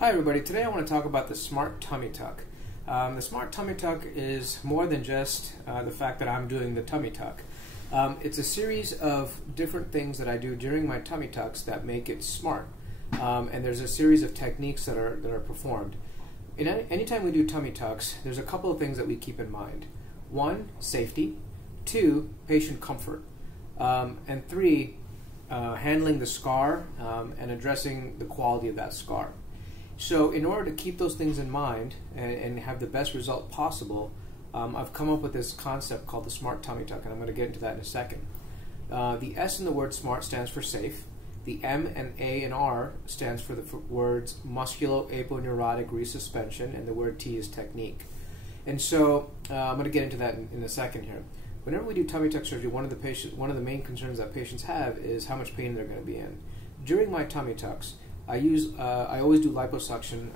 Hi everybody, today I want to talk about the Smart Tummy Tuck. The Smart Tummy Tuck is more than just the fact that I'm doing the tummy tuck. It's a series of different things that I do during my tummy tucks that make it smart. And there's a series of techniques that are performed. Anytime we do tummy tucks, there's a couple of things that we keep in mind. One, safety. Two, patient comfort. And three, handling the scar and addressing the quality of that scar. So in order to keep those things in mind and have the best result possible, I've come up with this concept called the Smart Tummy Tuck, and I'm going to get into that in a second. The S in the word SMART stands for safe. The M and A and R stands for the words musculo-aponeurotic resuspension, and the word T is technique. And so I'm going to get into that in a second here. Whenever we do tummy tuck surgery, one of the main concerns that patients have is how much pain they're going to be in. During my tummy tucks, I always do liposuction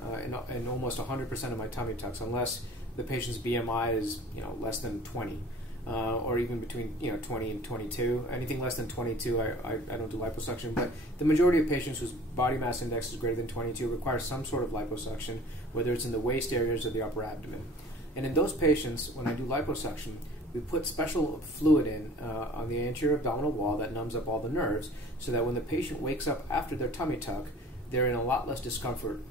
in almost 100% of my tummy tucks, unless the patient's BMI is less than 20, or even between 20 and 22. Anything less than 22, I don't do liposuction. But the majority of patients whose body mass index is greater than 22 require some sort of liposuction, whether it's in the waist areas or the upper abdomen. And in those patients, when I do liposuction, we put special fluid in on the anterior abdominal wall that numbs up all the nerves, so that when the patient wakes up after their tummy tuck, they're in a lot less discomfort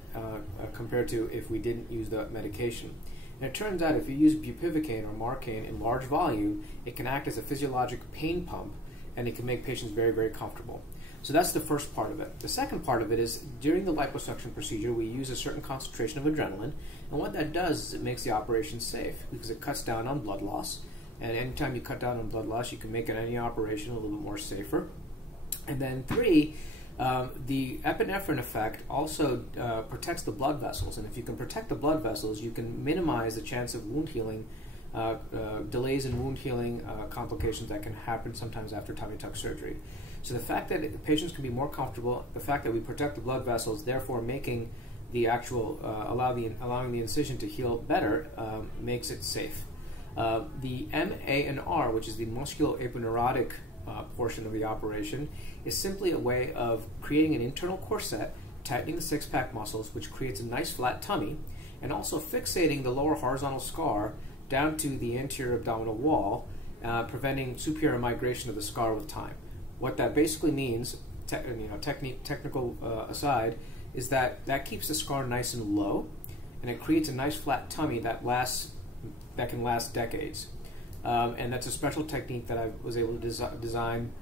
compared to if we didn't use the medication. And it turns out if you use bupivacaine or Marcaine in large volume, it can act as a physiologic pain pump, and it can make patients very, very comfortable. So that's the first part of it. The second part of it is during the liposuction procedure, we use a certain concentration of adrenaline, and what that does is it makes the operation safe because it cuts down on blood loss. And anytime you cut down on blood loss, you can make any operation a little bit more safer. And then three, the epinephrine effect also protects the blood vessels, and if you can protect the blood vessels, you can minimize the chance of wound healing, delays in wound healing, complications that can happen sometimes after tummy tuck surgery. So the fact that the patients can be more comfortable, the fact that we protect the blood vessels, therefore making the actual allowing the incision to heal better, makes it safe. The M, A, and R, which is the musculo-aponeurotic portion of the operation, is simply a way of creating an internal corset, tightening the six-pack muscles, which creates a nice flat tummy, and also fixating the lower horizontal scar down to the anterior abdominal wall, preventing superior migration of the scar with time. What that basically means, technical aside, is that keeps the scar nice and low, and it creates a nice flat tummy that can last decades. And that's a special technique that I was able to design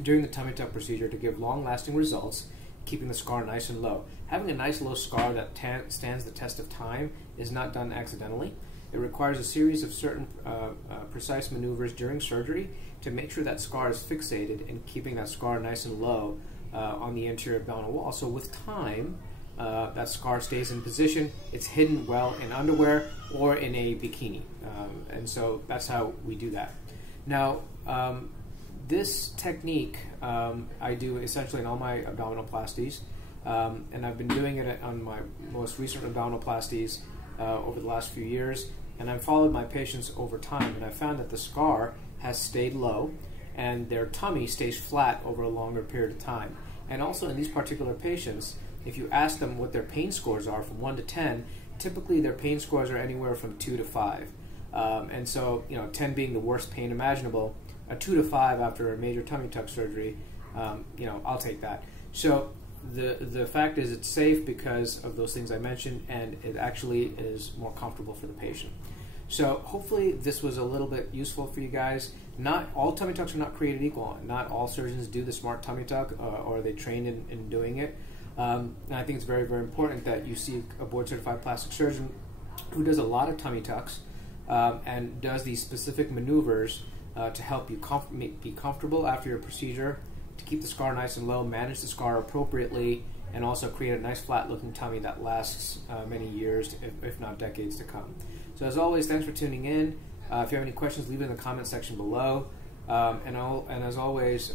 during the tummy tuck procedure to give long-lasting results, keeping the scar nice and low. Having a nice low scar that stands the test of time is not done accidentally. It requires a series of certain precise maneuvers during surgery to make sure that scar is fixated and keeping that scar nice and low on the anterior abdominal wall. So with time, that scar stays in position. It's hidden well in underwear or in a bikini, and so that's how we do that. Now, this technique I do essentially in all my abdominoplasties, and I've been doing it on my most recent abdominoplasties over the last few years, and I've followed my patients over time, and I found that the scar has stayed low and their tummy stays flat over a longer period of time. And also in these particular patients, if you ask them what their pain scores are from 1 to 10, typically their pain scores are anywhere from 2 to 5. And so, 10 being the worst pain imaginable, a 2 to 5 after a major tummy tuck surgery, I'll take that. So the fact is it's safe because of those things I mentioned, and it actually is more comfortable for the patient. So hopefully this was a little bit useful for you guys. Not all tummy tucks are not created equal. Not all surgeons do the Smart Tummy Tuck, or are they trained in doing it. And I think it's very, very important that you see a board-certified plastic surgeon who does a lot of tummy tucks and does these specific maneuvers to help you be comfortable after your procedure, to keep the scar nice and low, manage the scar appropriately, and also create a nice flat-looking tummy that lasts many years, if not decades to come. So as always, thanks for tuning in. If you have any questions, leave it in the comment section below. And as always,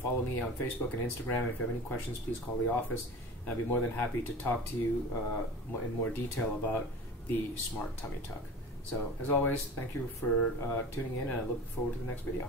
follow me on Facebook and Instagram. If you have any questions, please call the office. I'd be more than happy to talk to you in more detail about the Smart Tummy Tuck. So as always, thank you for tuning in, and I look forward to the next video.